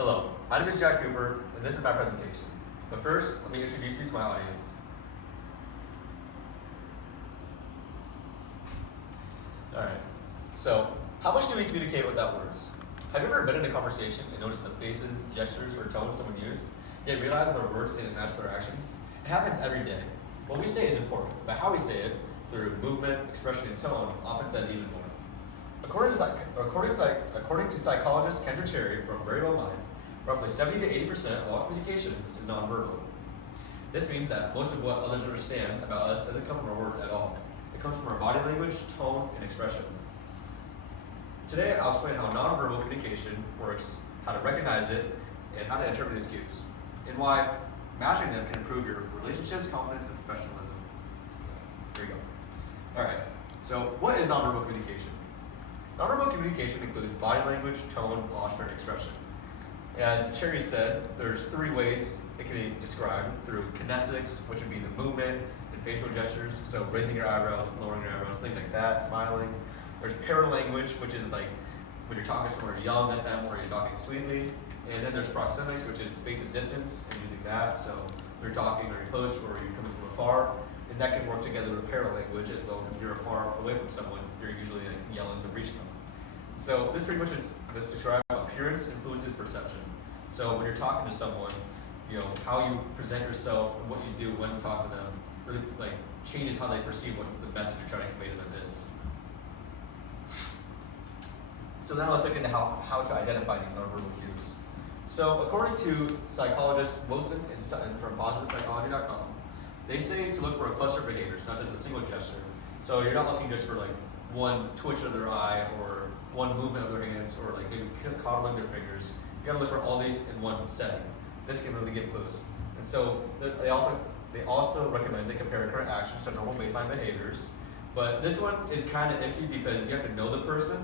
Hello, my name is Jack Cooper, and this is my presentation. But first, let me introduce you to my audience. Alright, so how much do we communicate without words? Have you ever been in a conversation and noticed the faces, gestures, or tones someone used, yet realized their words didn't match their actions? It happens every day. What we say is important, but how we say it, through movement, expression, and tone, often says even more. According to psychologist Kendra Cherry from Very Well Mind, roughly 70 to 80% of all communication is nonverbal. This means that most of what others understand about us doesn't come from our words at all. It comes from our body language, tone, and expression. Today, I'll explain how nonverbal communication works, how to recognize it, and how to interpret its cues, and why mastering them can improve your relationships, confidence, and professionalism. Here we go. Alright, so what is nonverbal communication? Nonverbal communication includes body language, tone, posture, and expression. As Cherry said, there's 3 ways it can be described: through kinesics, which would be the movement and facial gestures, so raising your eyebrows, lowering your eyebrows, things like that, smiling. There's paralanguage, which is like when you're talking to someone, you're yelling at them, or you're talking sweetly. And then there's proxemics, which is space and distance, and using that, so you're talking or you're close, or you're coming from afar. And that can work together with paralanguage as well. If you're far away from someone, you're usually yelling to reach them. So this pretty much describes how appearance influences perception. So when you're talking to someone, how you present yourself and what you do when you talk to them really changes how they perceive what the message you're trying to convey to them is. So now let's look into how to identify these nonverbal cues. So according to psychologists Wilson and Sutton from PositivePsychology.com, they say to look for a cluster of behaviors, not just a single gesture. So you're not looking just for one twitch of their eye or one movement of their hands or maybe coddling their fingers. You gotta look for all these in one setting. This can really give clues. And so they also recommend to compare current actions to normal baseline behaviors. But this one is kind of iffy because you have to know the person.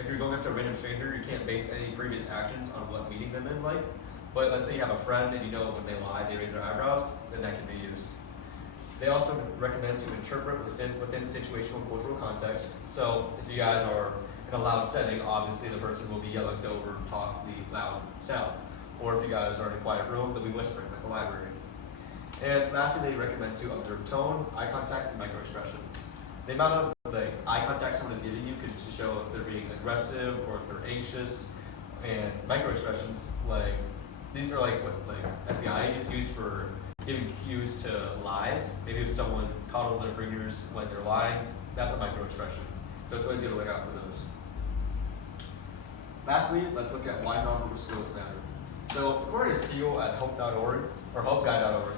If you're going up to a random stranger, you can't base any previous actions on what meeting them is like. But let's say you have a friend and you know when they lie, they raise their eyebrows, then that can be used. They also recommend to interpret within situational and cultural context. So if you guys are in a loud setting, obviously the person will be yelling to over talk the loud sound. Or if you guys are in a quiet room, they'll be whispering like a library. And lastly, they recommend to observe tone, eye contact, and microexpressions. The amount of eye contact someone is giving you could show if they're being aggressive or if they're anxious. And microexpressions, these are what FBI agents use for giving cues to lies. Maybe if someone coddles their fingers when they're lying, that's a microexpression. So it's always good to look out for those. Lastly, let's look at why nonverbal skills matter. So according to Seal at hope.org or hopeguide.org,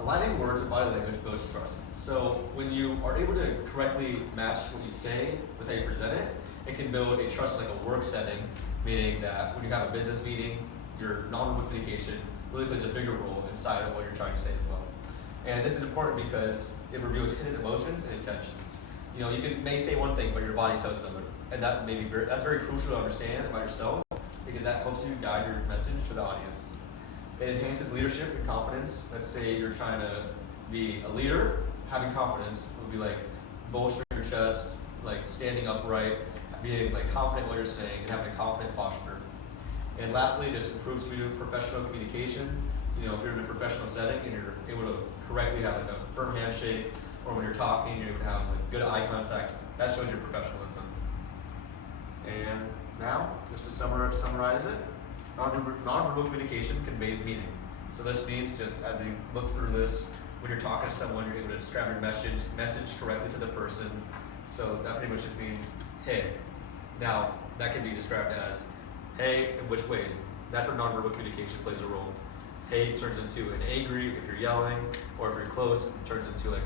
aligning words with body language builds trust. So when you are able to correctly match what you say with how you present it, it can build a trust in a work setting, meaning that when you have a business meeting, your nonverbal communication really plays a bigger role inside of what you're trying to say as well. And this is important because it reveals hidden emotions and intentions. You may say one thing, but your body tells another. And that's very crucial to understand about yourself because that helps you guide your message to the audience. It enhances leadership and confidence. Let's say you're trying to be a leader, having confidence would be bolstering your chest, standing upright, being confident in what you're saying, and having a confident posture. And lastly, it just improves professional communication. If you're in a professional setting and you're able to correctly have a firm handshake, or when you're talking, you're able to have good eye contact, that shows your professionalism. And now, just to summarize it, nonverbal communication conveys meaning. So this means, just as we look through this, when you're talking to someone, you're able to describe your message correctly to the person. So that pretty much just means, hey. Now, that can be described as, hey, in which ways? That's where nonverbal communication plays a role. Hey turns into an angry if you're yelling, or if you're close, it turns into a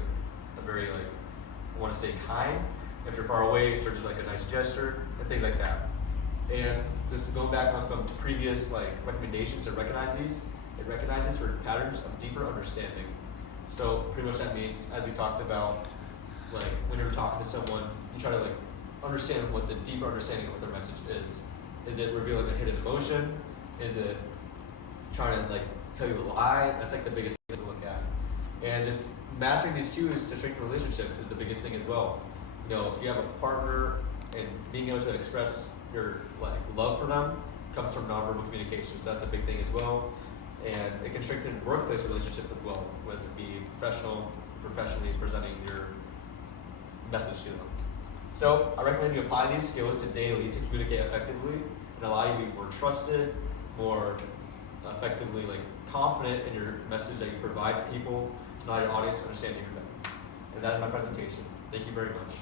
very I want to say kind. If you're far away, it turns into a nice gesture, and things like that. And just going back on some previous recommendations to recognize these, it recognizes for patterns of deeper understanding. So pretty much that means, as we talked about, when you're talking to someone, you try to understand what the deeper understanding of what their message is. Is it revealing a hidden emotion? Is it trying to tell you a lie? That's the biggest thing to look at. And just mastering these cues to strengthen relationships is the biggest thing as well. If you have a partner and being able to express your love for them comes from nonverbal communication, so that's a big thing as well. And it can strengthen workplace relationships as well, whether it be professionally presenting your message to them. So I recommend you apply these skills to daily to communicate effectively and allow you to be more trusted, more effectively confident in your message that you provide to people, and allow your audience to understand you better. And that is my presentation. Thank you very much.